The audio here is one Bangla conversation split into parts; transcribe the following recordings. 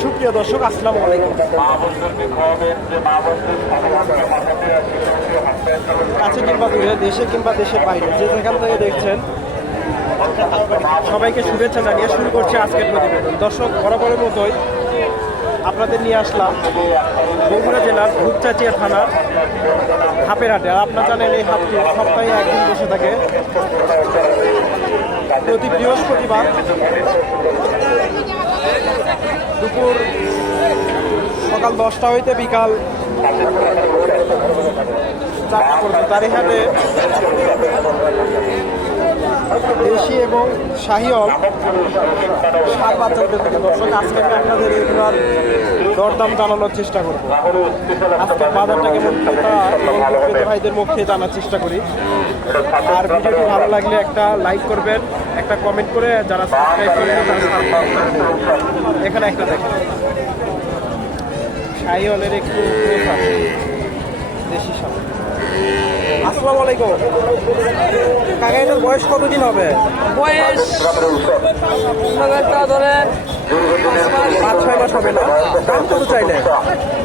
সুপ্রিয় দর্শক, আসসালামু কাছে কিংবা দূরে, দেশে কিংবা দেশের বাইরে, যে যেখান থেকে দেখছেন, সবাইকে শুভেচ্ছা জানিয়ে শুরু করছে আজকের প্রতিবেদন। দর্শক, বরাবরের মতোই আপনাদের নিয়ে আসলাম বগুড়া জেলার রূপচাচিয়া থানার হাপের হাটে। আর আপনারা জানেন এই হাটটি সপ্তাহে একদিন বসে থাকে। প্রতি বৃহস্পতিবার দুপুর সকাল দশটা হইতে বিকাল চারটা তার হাটে দেশি এবং শাহিওল সার বাচ্চা উঠে থাকে দর্শক, আজকে আমি আপনাদের এগুলার দরদাম জানানোর চেষ্টা করব। আজকে বাজারটা কেমন ভাইদের মুখে জানার চেষ্টা করি। আর ভিডিওটি ভালো লাগলে একটা লাইক করবেন, একটা কমেন্ট করে যারা সাবস্ক্রাইব করবেন। এখানে একটা দেখেন। শাহিওয়ালের একটু দেশি সার আসসালামু আলাইকুম। কাকা এটার বয়স কতদিন হবে? বয়স ধরেন পাঁচ ছয় মাস হবে না? দাম কত চাইলে?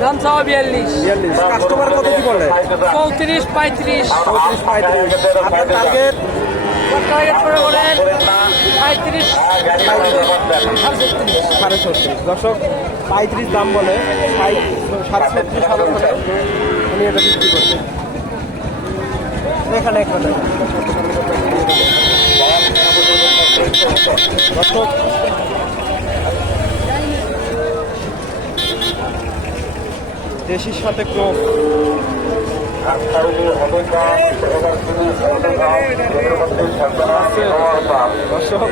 দাম চাওয়া বিয়াল্লিশ। বিয়াল্লিশ। কাস্টমার কত কি বলে? চৌত্রিশ পঁয়ত্রিশ। চৌত্রিশ পঁয়ত্রিশ। আপনার টার্গেট সাড়ে ছত্রিশ। দর্শক পঁয়ত্রিশ দাম বলে সাড়ে ছত্রিশ হলে উনি এটা বিক্রি করছেন। এখানে দর্শক দেশির সাথে ক্রোপ দর্শক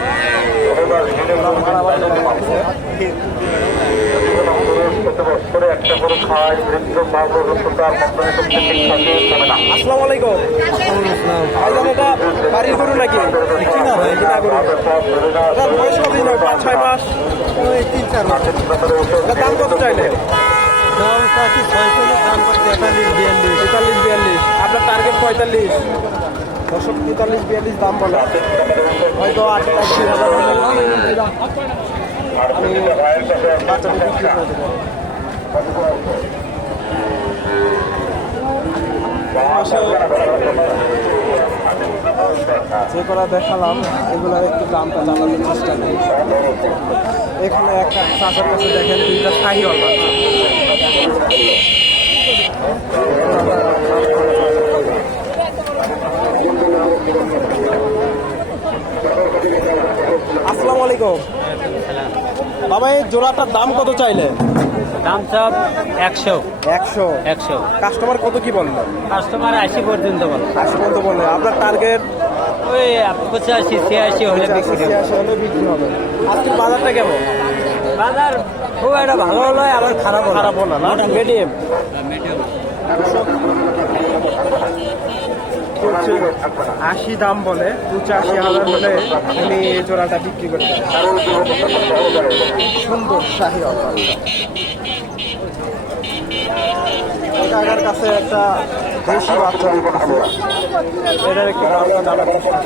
আসসালামু আলাইকুম। এটা বাড়ির গরু নাকি? কিনা ভাই কিনা গরু? এটার বয়স কতদিন হবে পাঁচ ছয় মাস? তিন চার মাস। এটার দাম কত চাইলে? দাম চাচ্ছি ছয়চল্লিশ দাম করছে তেতাল্লিশ বিয়াল্লিশ। তেতাল্লিশ বিয়াল্লিশ। আপনার টার্গেট পঁয়তাল্লিশ। দশক তেতাল্লিশ বিয়াল্লিশ দাম বলে হয়তো আটাশি হাজার। আমি বাচ্চাটা বিক্রি করে দেবো পাশে যে করা দেখালাম, এগুলোর একটু দামটা জানানোর চেষ্টা করি। এখানে একটা চাষের কাছে দেখেন, দুইটা বাচ্চা আসসালামু আলাইকুম। বাবা এই জোড়াটার দাম কত চাইলে দাম সব একশো। একশো? একশো। কাস্টমার কত কি বলল? কাস্টমার আশি পর্যন্ত বলে আশি পর্যন্ত বলল। আপনার টার্গেট ওই পঁচাশি ছিয়াশি হলে বিক্রি হবে। ছিয়াশি হলে বিক্রি হবে। আজকের বাজারটা কেমন? বাজার খুব একটা ভালো নয় আবার খারাপ খারাপ না না? মিডিয়াম আশি দাম বলে পঁচাশি হাজার বলে এই জোড়াটা বিক্রি করে দেন। সুন্দর শাহি কাকার কাছে একটা দেশি বাচ্চা আছে। এটার একটু জানার চেষ্টা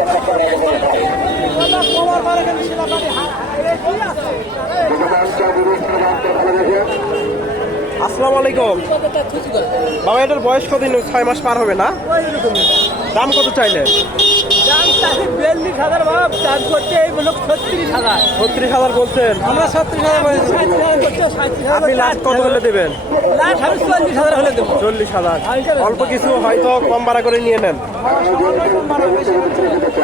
আসসালামু আলাইকুম। বাবা, এটার বয়স কদিন ছয় মাস পার হবে না? দাম কত চাইলে? বিয়াল্লিশ হাজার ভাব চাষ করছে এই লোক ছত্রিশ হাজার। ছত্রিশ হাজার বলছেন? আমরা ছত্রিশ হাজার বলেছি। আপনি লাস্ট কত হলে দেবেন? লাখ আমি চল্লিশ হাজার হলে দেবো। চল্লিশ হাজার। অল্প কিছু হয়তো কম ভাড়া করে নিয়ে নেন।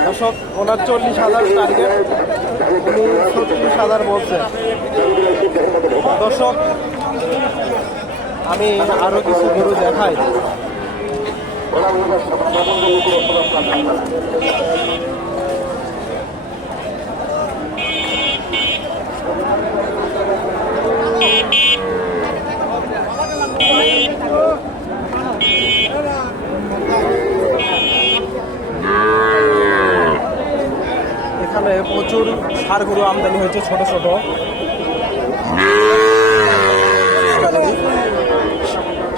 দর্শক ওনার চল্লিশ হাজার টার্গেট উনি ছত্রিশ হাজার বলছে দর্শক আমি আরও কিছু গরু দেখাই। এখানে প্রচুর সার গরু আমদানি হয়েছে ছোট ছোট।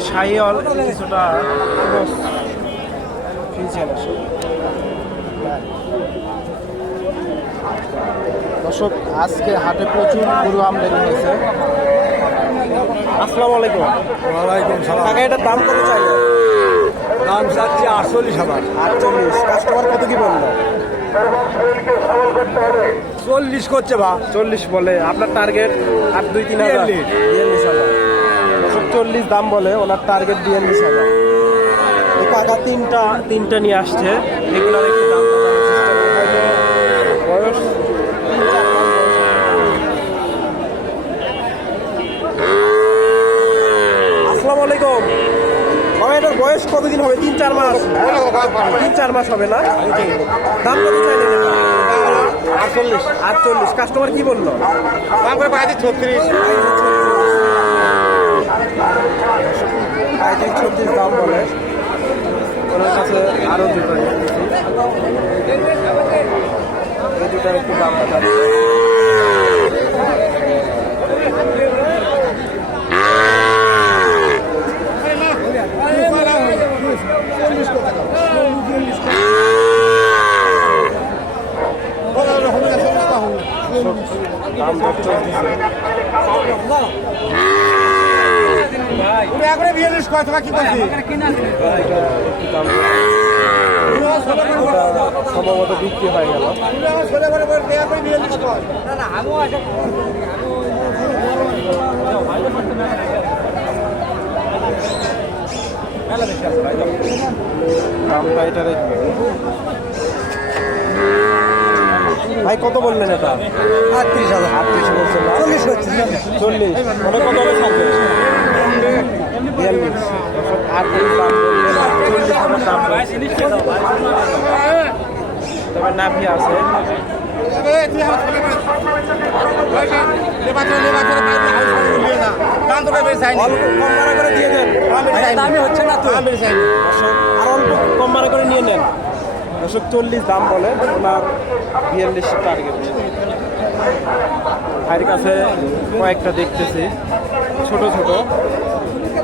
শাহিওয়াল কিছুটা দর্শক আজকে হাটে প্রচুর গরু আমদানি হয়েছে। আসসালামু আলাইকুম। ওয়ালাইকুম সালাম। টাকা এটার দাম কত চাই দাম চাচ্ছি আটচল্লিশ হাজার। আটচল্লিশ। কাস্টমার কত কি বলল? চল্লিশ করছে বা। চল্লিশ বলে। আপনার টার্গেট আর দুই তিন হাজার। চল্লিশ দাম বলে ওনার টার্গেট বিয়াল্লিশ হাজার। কাকা তিনটা তিনটা নিয়ে আসছে। এগুলোর একটু দাম বয়স। আসসালামু আলাইকুম। বাবা এটার বয়স কতদিন হবে? তিন চার মাস? তিন চার মাস হবে না? দাম কত চাইলেন আটচল্লিশ। আটচল্লিশ। কাস্টমার কি বলল? ছত্রিশ। পঁয়ত্রিশ ছত্রিশ দাম বলে। ওনার কাছে আরও দুটো। এই দুটার একটু দাম। দাম তোমার কি করছি সম্ভবত বিক্রি হয়ে গেল। ভাই কত বললেন এটা? আটত্রিশ হাজার। আটত্রিশ বলছেন চল্লিশ চল্লিশ। কত হবে তবে নাভি আছে। কম ভাড়া করে নিয়ে নেন। চল্লিশ দাম বলে ওনার বিয়াল্লিশ টার্গেট ভাইয়ের কাছে কয়েকটা দেখতেছি। ছোট ছোট।